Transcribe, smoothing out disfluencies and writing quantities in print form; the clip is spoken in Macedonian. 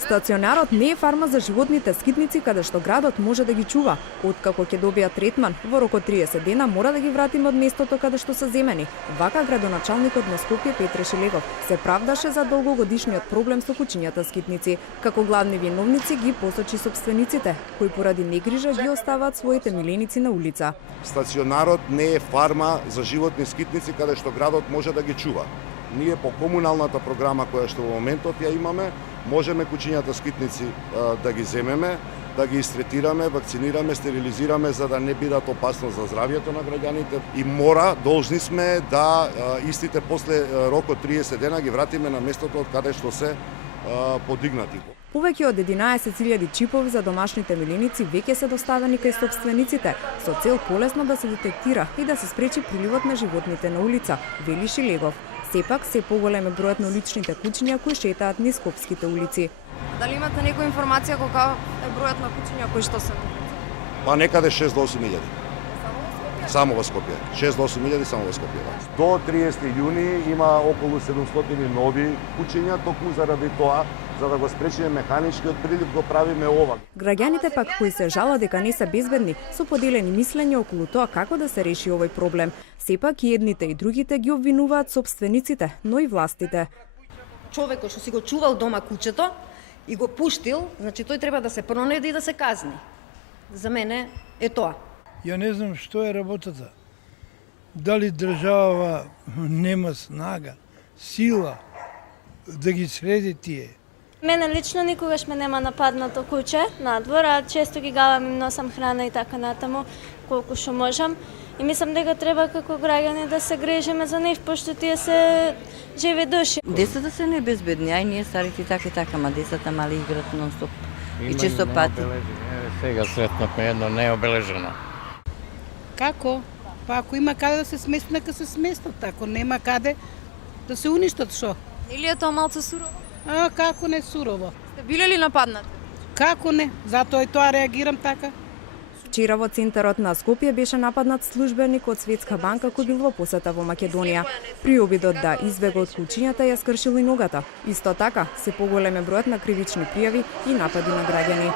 Стационарот не е фарма за животните скитници каде што градот може да ги чува. Откако ќе добијат третман, во рок од 30 дена мора да ги вратиме од местото каде што се земени. Вака градоначалникот на Скопје Петре Шилегов се правдаше за долгогодишниот проблем со кучињата скитници. Како главни виновници ги посочи сопствениците, кои поради негрижа ги оставаат своите миленици на улица. Стационарот не е фарма за животни скитници каде што градот може да ги чува. Ние по комуналната програма која што во моментот ја имаме, можеме кучињата скитници да ги земеме, да ги истретираме, вакцинираме, стерилизираме за да не бидат опасност за здравјето на граѓаните и должни сме да истите после рок од 30 дена ги вратиме на местото од каде што се подигнати. Повеќе од 11.000 чипови за домашните миленици веќе се доставени кај сопствениците, со цел полесно да се детектира и да се спречи приливот на животните на улица, вели Шилегов. Сепак се поголем е бројот на уличните кучиња кои шетаат низ скопските улици. Дали имате некоја информација колку е бројот на кучиња кои што се? Па некаде 6 до 8 илјади. Само во Скопје. 6 до 8 илјади само во Скопје. До 30 јуни има околу 700 нови кучиња, токму заради тоа, за да го спречиме механичкиот прилив, го правиме ова. Граѓаните пак кои се жалат дека не се безбедни, со поделени мислења околу тоа како да се реши овој проблем. Сепак и едните и другите ги обвинуваат сопствениците, но и властите. Човекот што си го чувал дома кучето и го пуштил, значи тој треба да се пронајде и да се казни. За мене е тоа. Ја не знам што е работата. Дали држава нема снага, сила да ги среди тие. Мене лично никогаш ме нема нападнато куче надвор, а често ги галам им носам храна и така натаму колку што можам. И мислам дека треба како граѓани да се грижиме за нив, пошто тие се живи души. Децата се небезбедни, ај ние старите така, ма децата мали играат нон-стоп. И често пати. Сега сретнавме едно необележено. Како? Па ако има каде да се сместат, нека се сместат. Ако нема каде да се уништат, шо? Или е тоа малце сурово? А, како не сурово? Сте биле ли нападнати? Како не? Затоа и тоа реагирам така. Вчера во центарот на Скопје беше нападнат службеник од Светска банка кој бил во посета во Македонија. При обидот да избега од кучињата ја скршил и ногата. Исто така, се поголем е бројот на кривични пријави и напади на граѓани.